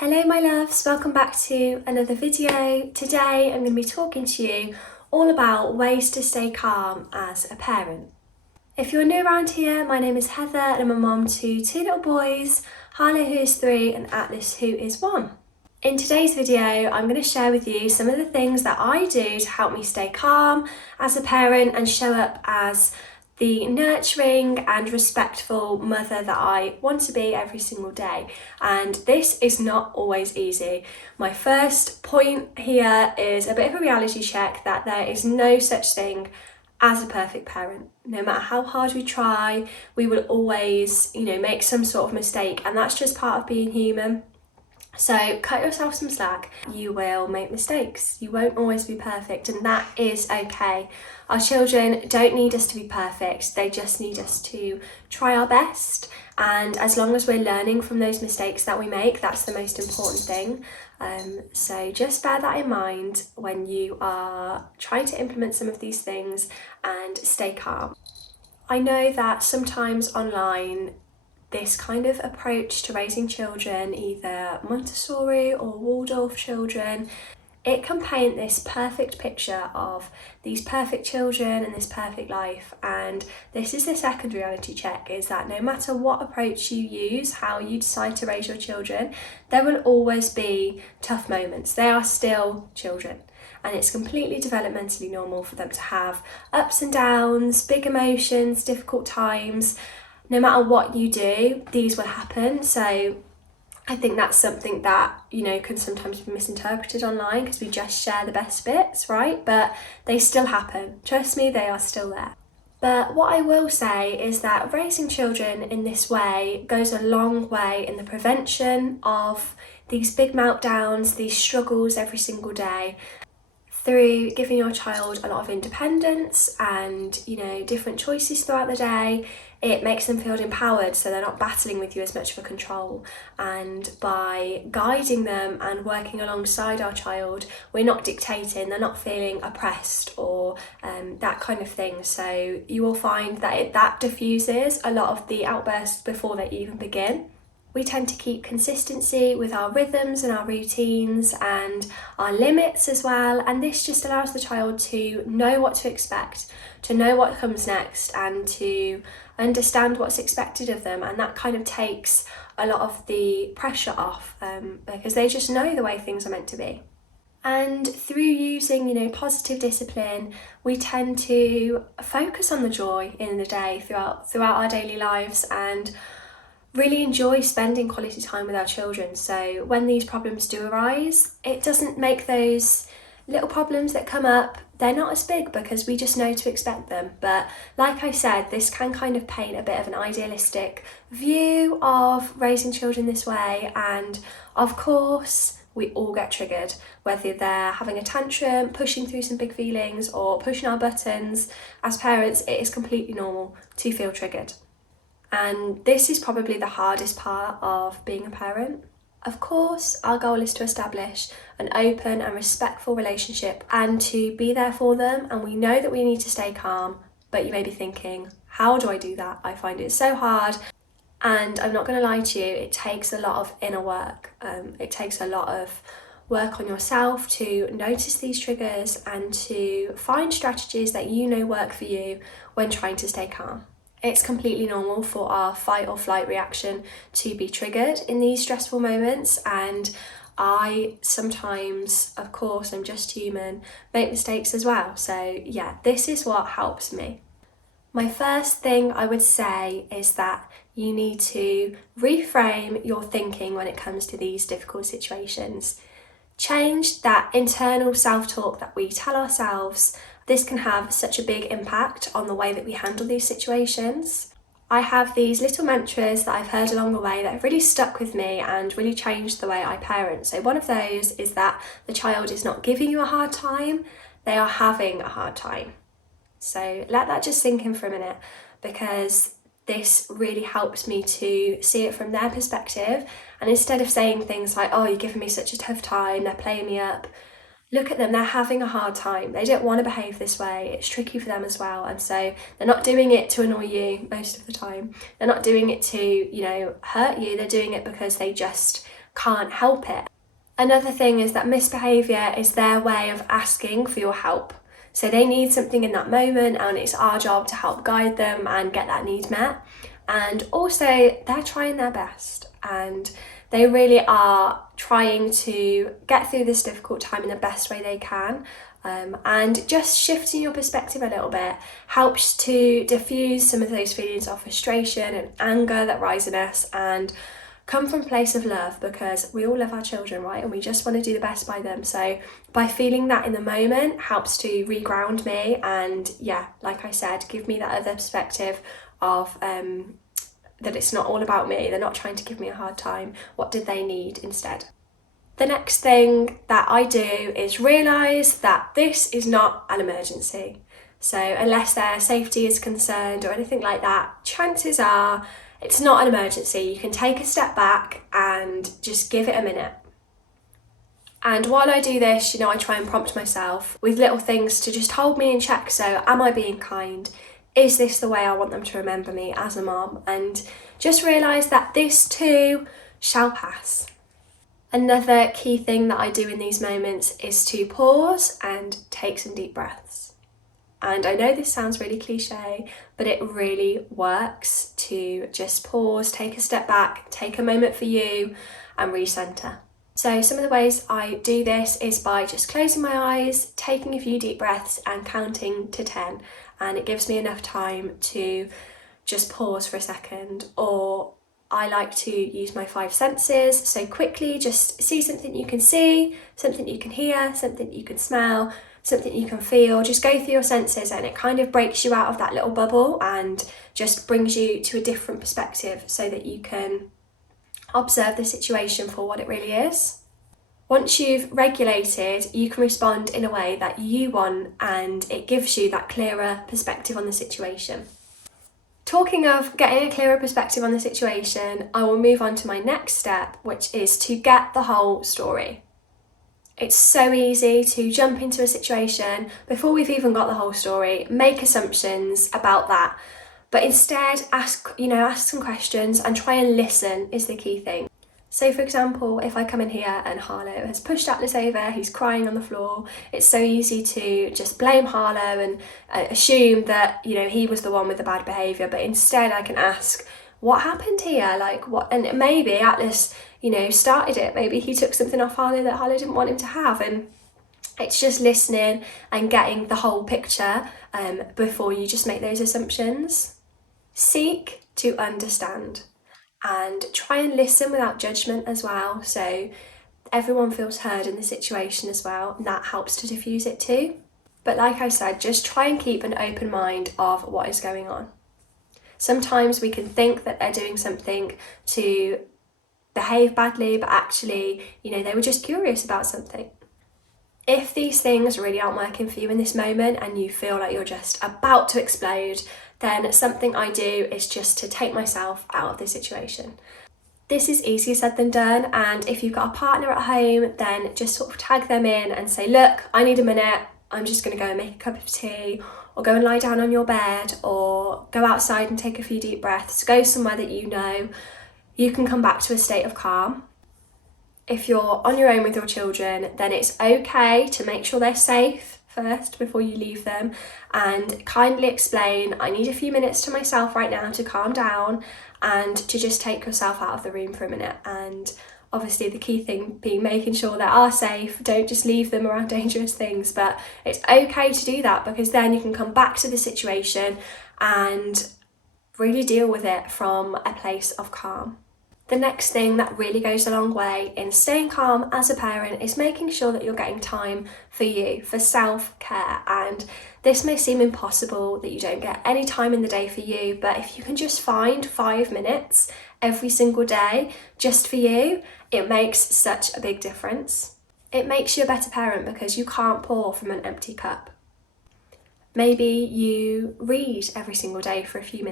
Hello my loves, welcome back to another video. Today I'm going to be talking to you all about ways to stay calm as a parent. If you're new around here, my name is Heather and I'm a mum to two little boys, Harlow who is 3 and Atlas who is 1. In today's video, I'm going to share with you some of the things that I do to help me stay calm as a parent and show up as the nurturing and respectful mother that I want to be every single day. And this is not always easy. My first point here is a bit of a reality check that there is no such thing as a perfect parent. No matter how hard we try, we will always, make some sort of mistake, and that's just part of being human. So cut yourself some slack. You will make mistakes. You won't always be perfect, and that is okay. Our children don't need us to be perfect. They just need us to try our best. And as long as we're learning from those mistakes that we make, that's the most important thing. So just bear that in mind when you are trying to implement some of these things and stay calm. I know that sometimes online, this kind of approach to raising children, either Montessori or Waldorf children, it can paint this perfect picture of these perfect children and this perfect life. And this is the second reality check, is that no matter what approach you use, how you decide to raise your children, there will always be tough moments. They are still children. And it's completely developmentally normal for them to have ups and downs, big emotions, difficult times. No matter what you do, these will happen. So I think that's something that, can sometimes be misinterpreted online because we just share the best bits, right? But they still happen. Trust me, they are still there. But what I will say is that raising children in this way goes a long way in the prevention of these big meltdowns, these struggles every single day, through giving your child a lot of independence and, different choices throughout the day. It makes them feel empowered, so they're not battling with you as much for control. And by guiding them and working alongside our child, we're not dictating, they're not feeling oppressed or that kind of thing. So you will find that that diffuses a lot of the outbursts before they even begin. We tend to keep consistency with our rhythms and our routines and our limits as well, and this just allows the child to know what to expect, to know what comes next, and to understand what's expected of them, and that kind of takes a lot of the pressure off because they just know the way things are meant to be. And through using, positive discipline, we tend to focus on the joy in the day throughout our daily lives and really enjoy spending quality time with our children. So when these problems do arise, it doesn't make those little problems that come up, they're not as big because we just know to expect them. But like I said, this can kind of paint a bit of an idealistic view of raising children this way. And of course, we all get triggered, whether they're having a tantrum, pushing through some big feelings, or pushing our buttons. As parents, it is completely normal to feel triggered. And this is probably the hardest part of being a parent. Of course, our goal is to establish an open and respectful relationship and to be there for them. And we know that we need to stay calm, but you may be thinking, how do I do that? I find it so hard. And I'm not going to lie to you, it takes a lot of inner work. It takes a lot of work on yourself to notice these triggers and to find strategies that work for you when trying to stay calm. It's completely normal for our fight or flight reaction to be triggered in these stressful moments, and I sometimes, of course, I'm just human, make mistakes as well. So yeah, this is what helps me. My first thing I would say is that you need to reframe your thinking when it comes to these difficult situations. Change that internal self-talk that we tell ourselves. This can have such a big impact on the way that we handle these situations. I have these little mantras that I've heard along the way that have really stuck with me and really changed the way I parent. So one of those is that the child is not giving you a hard time, they are having a hard time. So let that just sink in for a minute, because this really helps me to see it from their perspective. And instead of saying things like, oh, you're giving me such a tough time, they're playing me up, look at them, they're having a hard time. They don't want to behave this way. It's tricky for them as well. And so they're not doing it to annoy you most of the time. They're not doing it to, hurt you. They're doing it because they just can't help it. Another thing is that misbehaviour is their way of asking for your help. So they need something in that moment, and it's our job to help guide them and get that need met. And also, they're trying their best, and they really are trying to get through this difficult time in the best way they can. And just shifting your perspective a little bit helps to diffuse some of those feelings of frustration and anger that rise in us, and come from a place of love, because we all love our children, right? And we just want to do the best by them. So by feeling that in the moment helps to reground me, and yeah, like I said, give me that other perspective of that it's not all about me. They're not trying to give me a hard time. What did they need instead? The next thing that I do is realise that this is not an emergency. So unless their safety is concerned or anything like that, chances are it's not an emergency. You can take a step back and just give it a minute. And while I do this, I try and prompt myself with little things to just hold me in check. So am I being kind? Is this the way I want them to remember me as a mom? And just realise that this too shall pass. Another key thing that I do in these moments is to pause and take some deep breaths. And I know this sounds really cliche, but it really works to just pause, take a step back, take a moment for you and recenter. So some of the ways I do this is by just closing my eyes, taking a few deep breaths and counting to 10. And it gives me enough time to just pause for a second. Or I like to use my 5 senses. So quickly just see something you can see, something you can hear, something you can smell, something you can feel. Just go through your senses, and it kind of breaks you out of that little bubble and just brings you to a different perspective so that you can observe the situation for what it really is. Once you've regulated, you can respond in a way that you want, and it gives you that clearer perspective on the situation. Talking of getting a clearer perspective on the situation, I will move on to my next step, which is to get the whole story. It's so easy to jump into a situation before we've even got the whole story, make assumptions about that. But instead, ask some questions and try and listen is the key thing. So for example, if I come in here and Harlow has pushed Atlas over, he's crying on the floor, it's so easy to just blame Harlow and assume that, he was the one with the bad behaviour. But instead I can ask, what happened here? And maybe Atlas, started it. Maybe he took something off Harlow that Harlow didn't want him to have. And it's just listening and getting the whole picture before you just make those assumptions. Seek to understand and try and listen without judgment as well. So everyone feels heard in the situation as well, and that helps to diffuse it too. But like I said, just try and keep an open mind of what is going on. Sometimes we can think that they're doing something to behave badly, but actually, they were just curious about something. If these things really aren't working for you in this moment and you feel like you're just about to explode, then something I do is just to take myself out of the situation. This is easier said than done, and if you've got a partner at home, then just sort of tag them in and say, look, I need a minute, I'm just going to go and make a cup of tea, or go and lie down on your bed, or go outside and take a few deep breaths, go somewhere that you can come back to a state of calm. If you're on your own with your children, then it's okay to make sure they're safe first before you leave them, and kindly explain, I need a few minutes to myself right now to calm down and to just take yourself out of the room for a minute. And obviously the key thing being making sure they are safe. Don't just leave them around dangerous things, but it's okay to do that, because then you can come back to the situation and really deal with it from a place of calm. The next thing that really goes a long way in staying calm as a parent is making sure that you're getting time for you, for self-care. And this may seem impossible that you don't get any time in the day for you, but if you can just find 5 minutes every single day just for you, it makes such a big difference. It makes you a better parent because you can't pour from an empty cup. Maybe you read every single day for a few minutes.